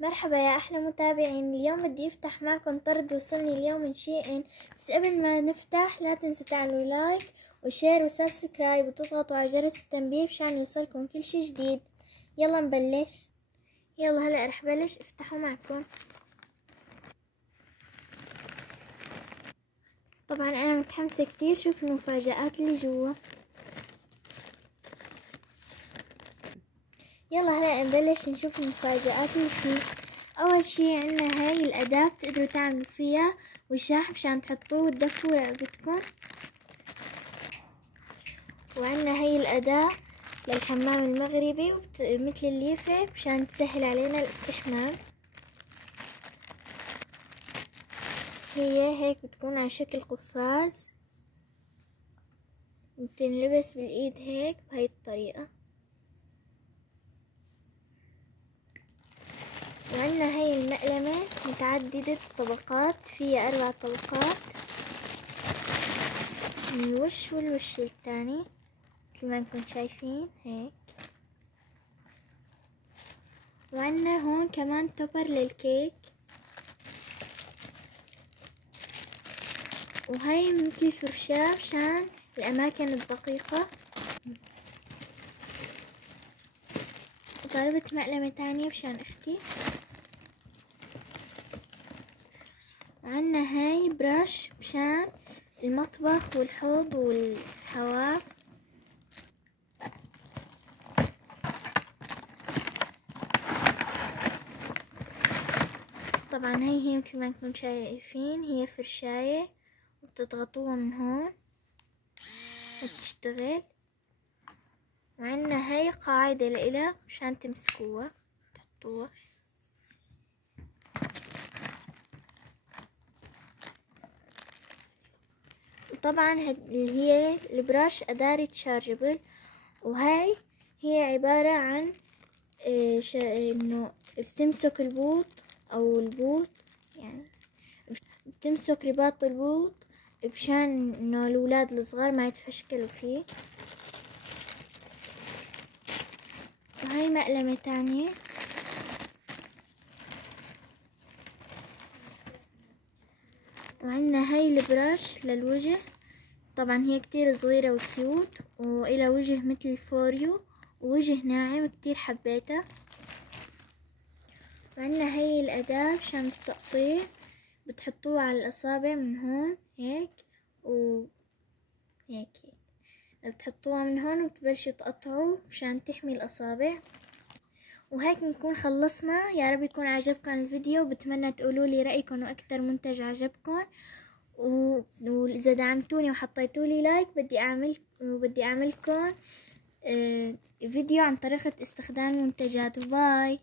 مرحبا يا أحلى متابعين. اليوم بدي أفتح معكم طرد وصلني اليوم من شيئين، بس قبل ما نفتح لا تنسوا تعملوا لايك وشير وسبسكرايب وتضغطوا على جرس التنبيه مشان يوصلكم كل شي جديد. يلا نبلش. يلا هلأ رح بلش افتحه معكم. طبعا أنا متحمسة كتير شوف المفاجآت اللي جوا. يلا هلأ نبلش نشوف المفاجآت اللي فيه. اول شي عنا هاي الاداة بتقدروا تعملوا فيها وشاح مشان تحطوه وتدفوا رقبتكم، وعنا هاي الاداة للحمام المغربي مثل الليفة مشان تسهل علينا الاستحمام. هي هيك بتكون على شكل قفاز، بتنلبس بالايد هيك بهاي الطريقة. وعنا هاي المقلمة متعددة الطبقات، فيها 4 طبقات من الوش والوش التاني مثل ما انكم شايفين هيك. وعنا هون كمان توبر للكيك، وهي مثل فرشاة مشان الأماكن الدقيقة. وطلبت مقلمة تانية مشان أختي. وعنا هاي براش مشان المطبخ والحوض والحواف. طبعا هي مثل ما انتم شايفين هي فرشاية وبتضغطوها من هون وبتشتغل. وعنا هاي قاعدة لإلها مشان تمسكوها تحطوها. وطبعا اللي هي البراش أداة ريتشارجبل، وهاي هي عبارة عن انه بتمسك البوط او البوط، يعني بتمسك رباط البوط مشان انه الاولاد الصغار ما يتفشكلوا فيه. وهاي مقلمة تانية. وعندنا هاي البراش للوجه، طبعا هي كتير صغيرة وكيوت وإلها وجه مثل الفوريو ووجه ناعم كتير حبيتها. وعندنا هاي الأداة مشان التقطيع، بتحطوها على الأصابع من هون هيك هيك بتحطوها من هون وبتبلشوا تقطعوا مشان تحمي الأصابع. وهيك نكون خلصنا. يا رب يكون عجبكم الفيديو، وبتمنى تقولوا لي رأيكم وأكتر منتج عجبكم. وإذا دعمتوني وحطيتوا لي لايك بدي أعملكم فيديو عن طريقة استخدام المنتجات. باي.